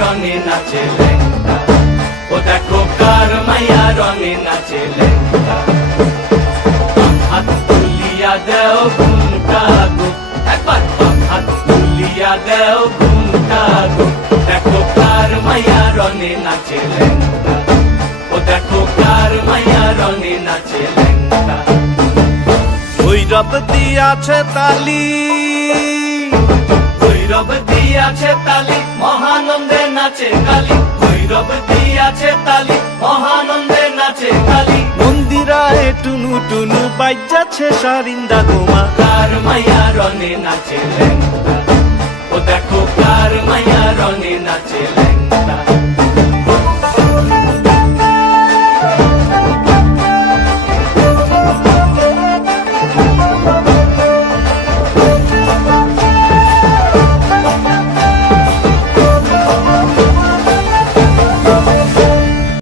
রঙে নাচে লেঙ্গা, ও দেখো কার মাইয়া রঙে নাচে লেঙ্গা। হাত তুলিয়া দেও ঘুমটা গো, একবার হাত তুলিয়া দেও ঘুমটা গো, দেখো কার মাইয়া রঙে নাচে লেঙ্গা, ও দেখো কার মাইয়া রঙে নাচে লেঙ্গা। ভৈরব দিয়াছে তালি, ভৈরব দিয়াছে তালি, মহানন্দে নাচে কালী, ভৈরব দিয়াছে তালি, মহানন্দে নাচে কালী। মন্দিরায় টুনু টুনু বাজ্যাছে সারিন্দা গোমা, কার মাইয়া রঙে নাচে লেঙ্গা, ও দেখো